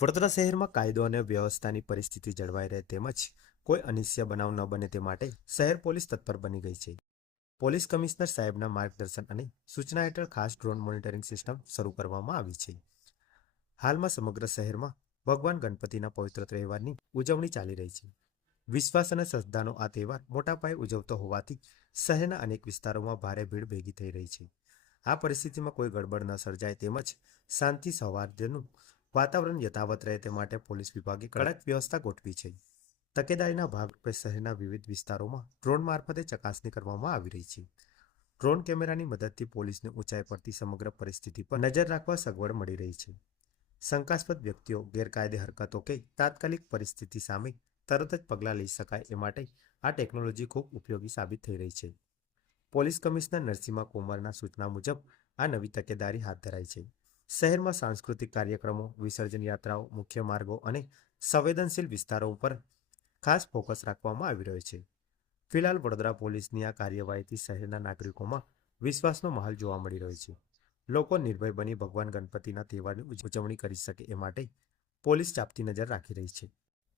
વડોદરા શહેરમાં કાયદો અને વ્યવસ્થાની પરિસ્થિતિ જળવાઈ રહે તેમજ કોઈ અનિશ્ચય બનાવ ન બને તે માટે શહેર પોલીસ તત્પર બની ગઈ છે. પોલીસ કમિશનર સાહેબના માર્ગદર્શન અને સૂચના હેઠળ ખાસ ડ્રોન મોનિટરિંગ સિસ્ટમ શરૂ કરવામાં આવી છે. હાલમાં સમગ્ર શહેરમાં ભગવાન ગણપતિના પવિત્ર તહેવારની ઉજવણી ચાલી રહી છે. વિશ્વાસ અને શ્રદ્ધાનો આ તહેવાર મોટા પાયે ઉજવતો હોવાથી શહેરના અનેક વિસ્તારોમાં ભારે ભીડ ભેગી થઈ રહી છે. આ પરિસ્થિતિમાં કોઈ ગડબડ ન સર્જાય તેમજ શાંતિ સૌહાર્દનું વાતાવરણ યથાવત રહે તે માટે પોલીસ વિભાગે કડક વ્યવસ્થા ગોઠવી છે. તકેદારીના ભાગરૂપે શહેરના વિવિધ વિસ્તારોમાં ડ્રોન મારફતે ચકાસણી કરવામાં આવી રહી છે. ડ્રોન કેમેરાની મદદથી પોલીસને ઊંચાઈ પરથી સમગ્ર પરિસ્થિતિ પર નજર રાખવા સગવડ મળી રહી છે. શંકાસ્પદ વ્યક્તિઓ, ગેરકાયદે હરકતો કે તાત્કાલિક પરિસ્થિતિ સામે તરત જ પગલાં લઈ શકાય એ માટે આ ટેકનોલોજી ખૂબ ઉપયોગી સાબિત થઈ રહી છે. પોલીસ કમિશનર નરસિંહા કુમારના સૂચના મુજબ આ નવી તકેદારી હાથ ધરાઈ છે. શહેરમાં સાંસ્કૃતિક કાર્યક્રમો, વિસર્જન યાત્રાઓ, મુખ્ય માર્ગો અને સંવેદનશીલ વિસ્તારો ઉપર ખાસ ફોકસ રાખવામાં આવી રહ્યો છે. ફિલહાલ વડોદરા પોલીસની આ કાર્યવાહીથી શહેરના નાગરિકોમાં વિશ્વાસનો માહોલ જોવા મળી રહ્યો છે. લોકો નિર્ભય બની ભગવાન ગણપતિના તહેવારની ઉજવણી કરી શકે એ માટે પોલીસ ચાપતી નજર રાખી રહી છે.